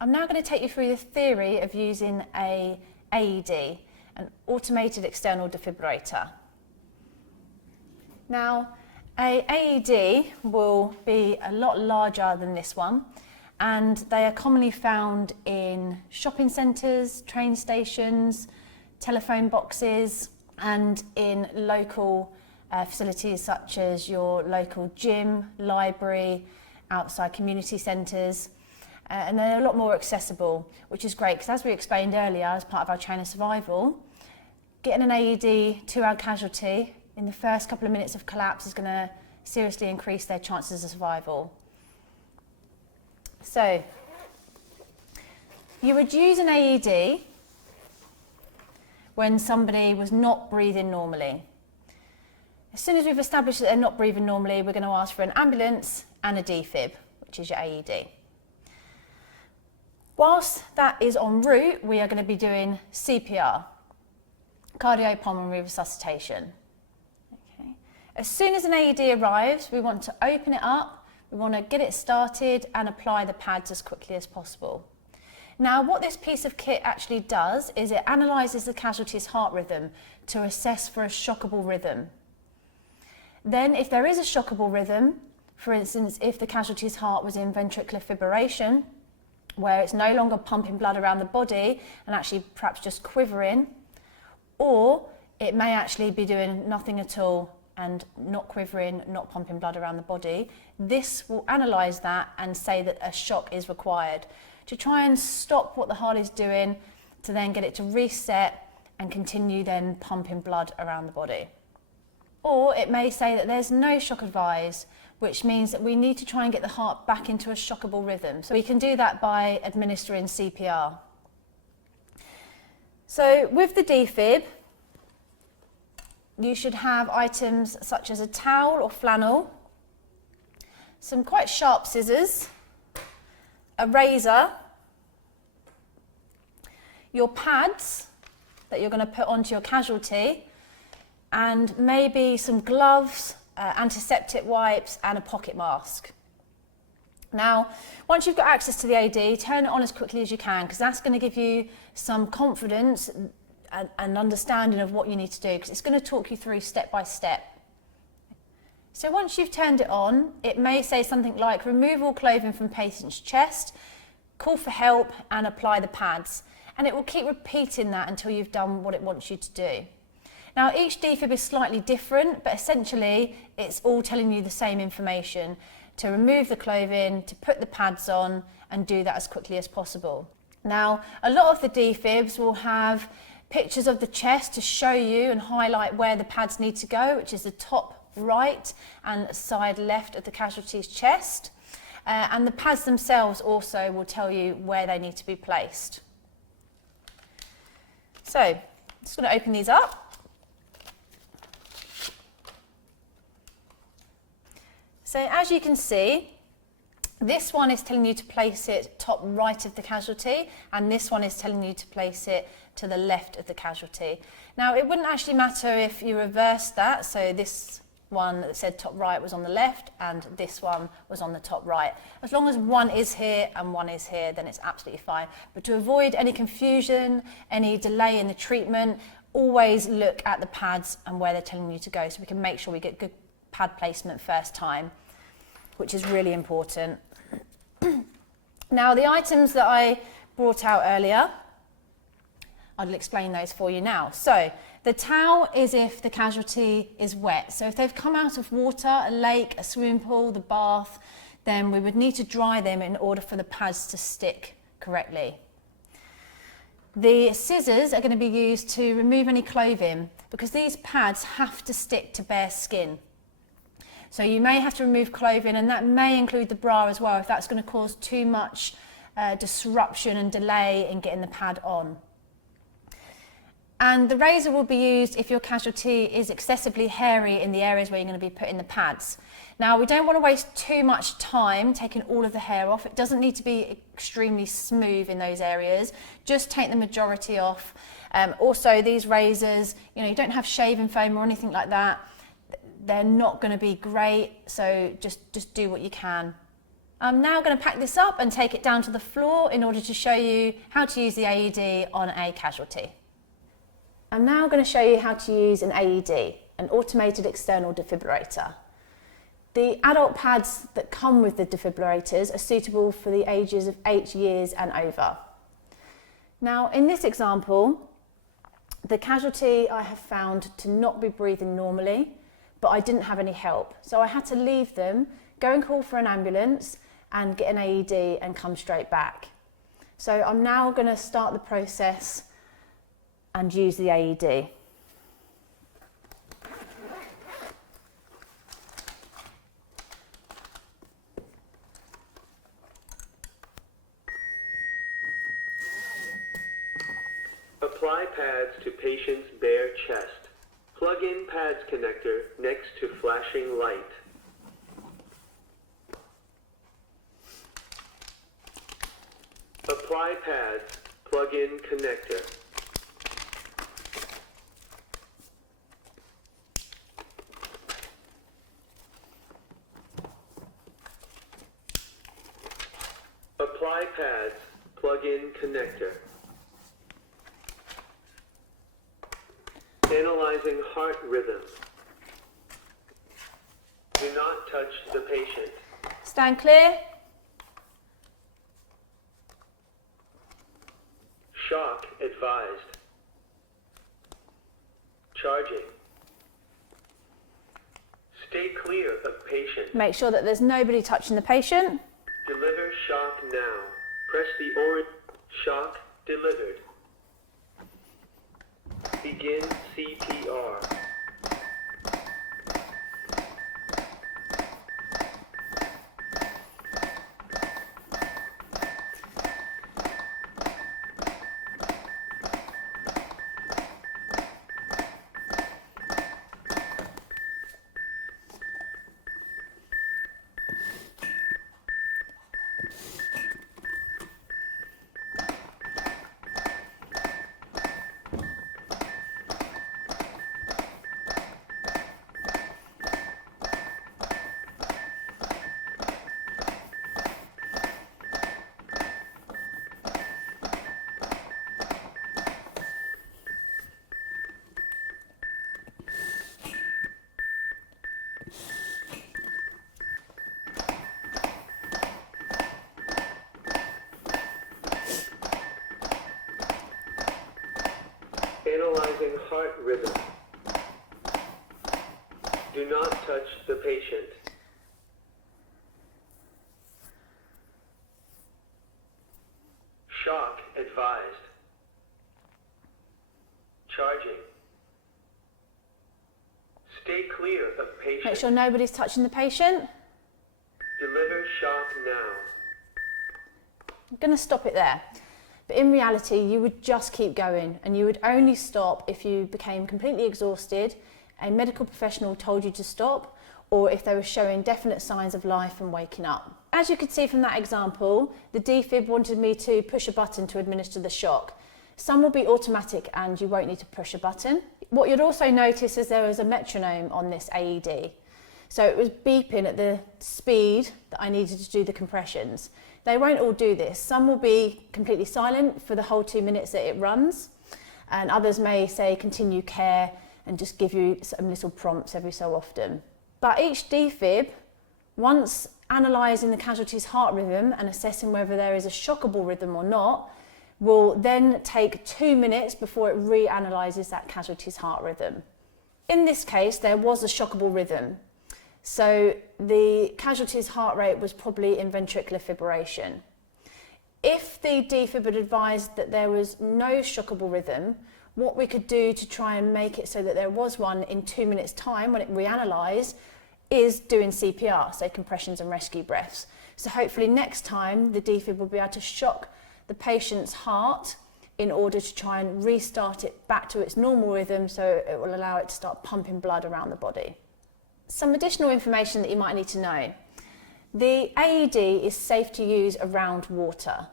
I'm now going to take you through the theory of using a AED, an Automated External Defibrillator. Now, a AED will be a lot larger than this one, and they are commonly found in shopping centres, train stations, telephone boxes, and in local facilities such as your local gym, library, outside community centres. And they're a lot more accessible, which is great because, as we explained earlier, as part of our chain of survival, getting an AED to our casualty in the first couple of minutes of collapse is going to seriously increase their chances of survival. So, you would use an AED when somebody was not breathing normally. As soon as we've established that they're not breathing normally, we're going to ask for an ambulance and a defib, which is your AED. Whilst that is en route, we are going to be doing CPR, cardiopulmonary resuscitation. Okay. As soon as an AED arrives, we want to open it up, we want to get it started and apply the pads as quickly as possible. Now, what this piece of kit actually does is it analyses the casualty's heart rhythm to assess for a shockable rhythm. Then, if there is a shockable rhythm, for instance, if the casualty's heart was in ventricular fibrillation, where it's no longer pumping blood around the body and actually perhaps just quivering, or it may actually be doing nothing at all and not quivering, not pumping blood around the body, this will analyse that and say that a shock is required to try and stop what the heart is doing, to then get it to reset and continue then pumping blood around the body. Or it may say that there's no shock advised, which means that we need to try and get the heart back into a shockable rhythm. So we can do that by administering CPR. So with the defib, you should have items such as a towel or flannel, some quite sharp scissors, a razor, your pads that you're going to put onto your casualty, and maybe some gloves, antiseptic wipes and a pocket mask. Now, once you've got access to the AED, turn it on as quickly as you can, because that's going to give you some confidence and understanding of what you need to do, because it's going to talk you through step by step. So once you've turned it on, it may say something like remove all clothing from patient's chest, call for help and apply the pads. And it will keep repeating that until you've done what it wants you to do. Now, each defib is slightly different, but essentially it's all telling you the same information: to remove the clothing, to put the pads on, and do that as quickly as possible. Now, a lot of the defibs will have pictures of the chest to show you and highlight where the pads need to go, which is the top right and side left of the casualty's chest. And the pads themselves also will tell you where they need to be placed. So, I'm just going to open these up. So as you can see, this one is telling you to place it top right of the casualty, and this one is telling you to place it to the left of the casualty. Now, it wouldn't actually matter if you reversed that, so this one that said top right was on the left and this one was on the top right. As long as one is here and one is here, then it's absolutely fine. But to avoid any confusion, any delay in the treatment, always look at the pads and where they're telling you to go, so we can make sure we get good pad placement first time, which is really important. Now, the items that I brought out earlier, I'll explain those for you now. So the towel is if the casualty is wet. So if they've come out of water, a lake, a swimming pool, the bath, then we would need to dry them in order for the pads to stick correctly. The scissors are going to be used to remove any clothing, because these pads have to stick to bare skin. So you may have to remove clothing, and that may include the bra as well, if that's going to cause too much disruption and delay in getting the pad on. And the razor will be used if your casualty is excessively hairy in the areas where you're going to be putting the pads. Now, we don't want to waste too much time taking all of the hair off. It doesn't need to be extremely smooth in those areas. Just take the majority off. Also, these razors, you don't have shaving foam or anything like that. They're not going to be great, so just do what you can. I'm now going to pack this up and take it down to the floor in order to show you how to use the AED on a casualty. I'm now going to show you how to use an AED, an Automated External Defibrillator. The adult pads that come with the defibrillators are suitable for the ages of 8 years and over. Now, in this example, the casualty I have found to not be breathing normally, but I didn't have any help. So I had to leave them, go and call for an ambulance and get an AED and come straight back. So I'm now going to start the process and use the AED. Apply pads to patient's bare chest. Plug in pads connector next to flashing light. Apply pads, plug in connector. Apply pads, plug in connector. Analyzing heart rhythm. Do not touch the patient. Stand clear. Shock advised. Charging. Stay clear of patient. Make sure that there's nobody touching the patient. Deliver shock now. Press the orange. Shock delivered. Begin CPR. Analyzing heart rhythm. Do not touch the patient. Shock advised. Charging. Stay clear of patient. Make sure nobody's touching the patient. Deliver shock now. I'm going to stop it there. But in reality, you would just keep going, and you would only stop if you became completely exhausted, a medical professional told you to stop, or if they were showing definite signs of life and waking up. As you could see from that example, the defib wanted me to push a button to administer the shock. Some will be automatic and you won't need to push a button. What you'd also notice is there was a metronome on this AED. So it was beeping at the speed that I needed to do the compressions. They won't all do this. Some will be completely silent for the whole 2 minutes that it runs, and others may say continue care and just give you some little prompts every so often. But each defib, once analysing the casualty's heart rhythm and assessing whether there is a shockable rhythm or not, will then take 2 minutes before it reanalyses that casualty's heart rhythm. In this case, there was a shockable rhythm. So the casualty's heart rate was probably in ventricular fibrillation. If the defib had advised that there was no shockable rhythm, what we could do to try and make it so that there was one in 2 minutes' time when it reanalysed is doing CPR, so compressions and rescue breaths. So hopefully next time the defib will be able to shock the patient's heart in order to try and restart it back to its normal rhythm, so it will allow it to start pumping blood around the body. Some additional information that you might need to know. The AED is safe to use around water.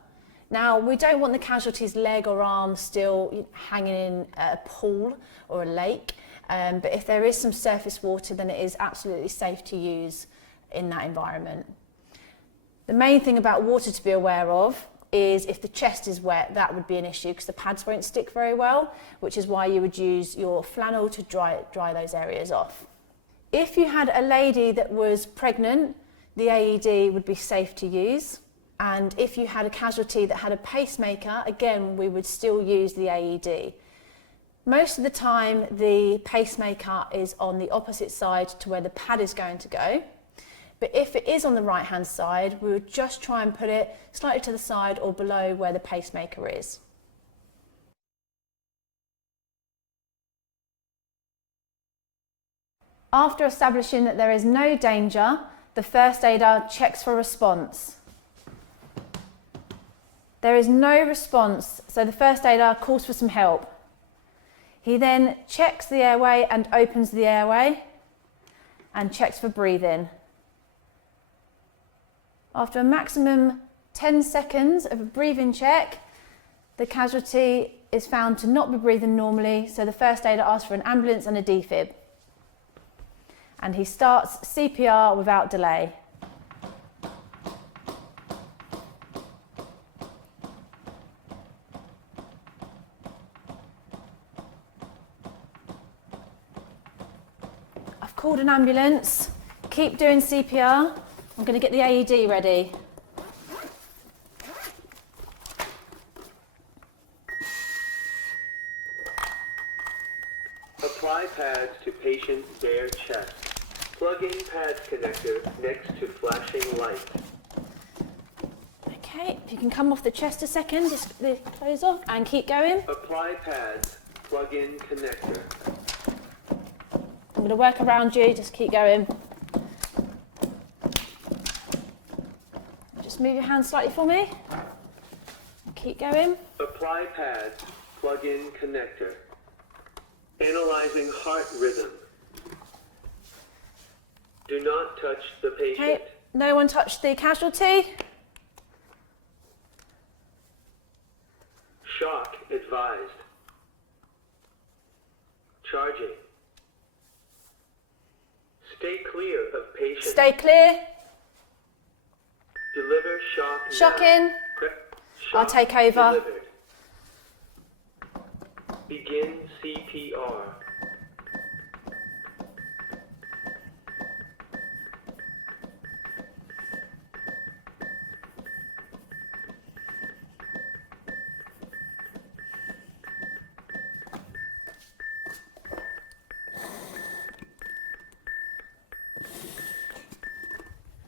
Now, we don't want the casualty's leg or arm still hanging in a pool or a lake, but if there is some surface water, then it is absolutely safe to use in that environment. The main thing about water to be aware of is if the chest is wet, that would be an issue because the pads won't stick very well, which is why you would use your flannel to dry those areas off. If you had a lady that was pregnant, the AED would be safe to use. And if you had a casualty that had a pacemaker, again, we would still use the AED. Most of the time, the pacemaker is on the opposite side to where the pad is going to go. But if it is on the right-hand side, we would just try and put it slightly to the side or below where the pacemaker is. After establishing that there is no danger, the first aider checks for response. There is no response, so the first aider calls for some help. He then checks the airway and opens the airway and checks for breathing. After a maximum 10 seconds of a breathing check, the casualty is found to not be breathing normally, so the first aider asks for an ambulance and a defib. And he starts CPR without delay. I've called an ambulance. Keep doing CPR. I'm going to get the AED ready. Apply pads to patient's bare chest. Plug in pads connector next to flashing light. Okay, if you can come off the chest a second, just close off and keep going. Apply pads, plug in connector. I'm going to work around you, just keep going. Just move your hand slightly for me. Keep going. Apply pads, plug in connector. Analyzing heart rhythm. Do not touch the patient. Okay, no one touched the casualty. Shock advised. Charging. Stay clear of patient. Stay clear. Deliver shock Shock now. in. Shock I'll take over. Delivered. Begin CPR.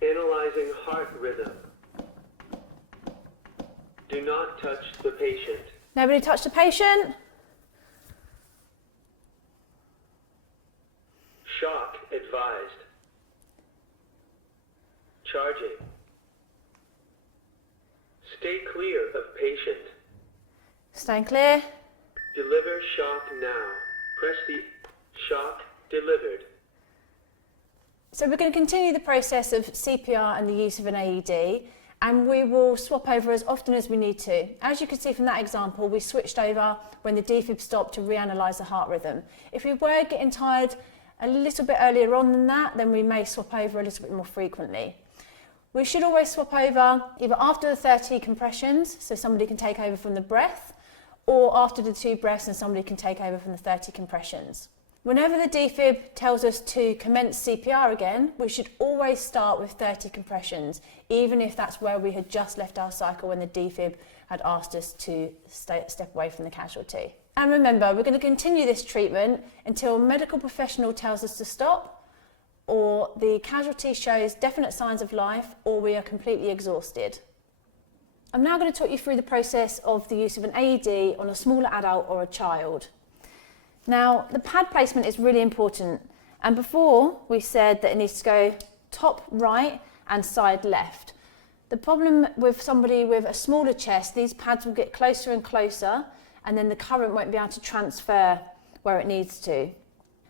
Analyzing heart rhythm. Do not touch the patient. Nobody touched the patient. Shock advised. Charging. Stay clear of patient. Staying clear. Deliver shock now. Press the shock delivered. So we're going to continue the process of CPR and the use of an AED, and we will swap over as often as we need to. As you can see from that example, we switched over when the defib stopped to reanalyse the heart rhythm. If we were getting tired a little bit earlier on than that, then we may swap over a little bit more frequently. We should always swap over either after the 30 compressions, so somebody can take over from the breath, or after the 2 breaths and somebody can take over from the 30 compressions. Whenever the defib tells us to commence CPR again, we should always start with 30 compressions, even if that's where we had just left our cycle when the defib had asked us to step away from the casualty. And remember, we're going to continue this treatment until a medical professional tells us to stop, or the casualty shows definite signs of life, or we are completely exhausted. I'm now going to talk you through the process of the use of an AED on a smaller adult or a child. Now, the pad placement is really important, and before we said that it needs to go top right and side left. The problem with somebody with a smaller chest, these pads will get closer and closer, and then the current won't be able to transfer where it needs to.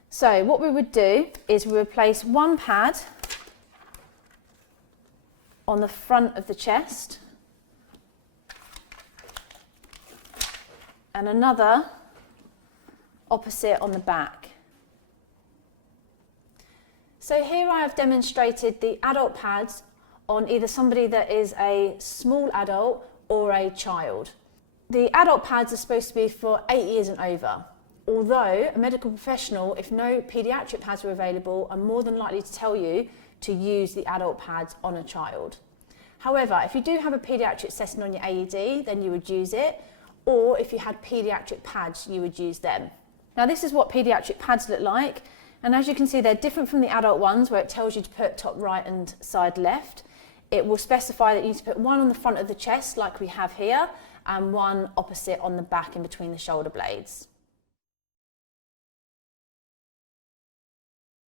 So what we would do is we would place one pad on the front of the chest and another opposite on the back. So here I have demonstrated the adult pads on either somebody that is a small adult or a child. The adult pads are supposed to be for 8 years and over, although a medical professional, if no paediatric pads are available, are more than likely to tell you to use the adult pads on a child. However, if you do have a paediatric setting on your AED, then you would use it, or if you had paediatric pads, you would use them. Now this is what paediatric pads look like, and as you can see, they're different from the adult ones where it tells you to put top right and side left. It will specify that you need to put one on the front of the chest like we have here, and one opposite on the back in between the shoulder blades.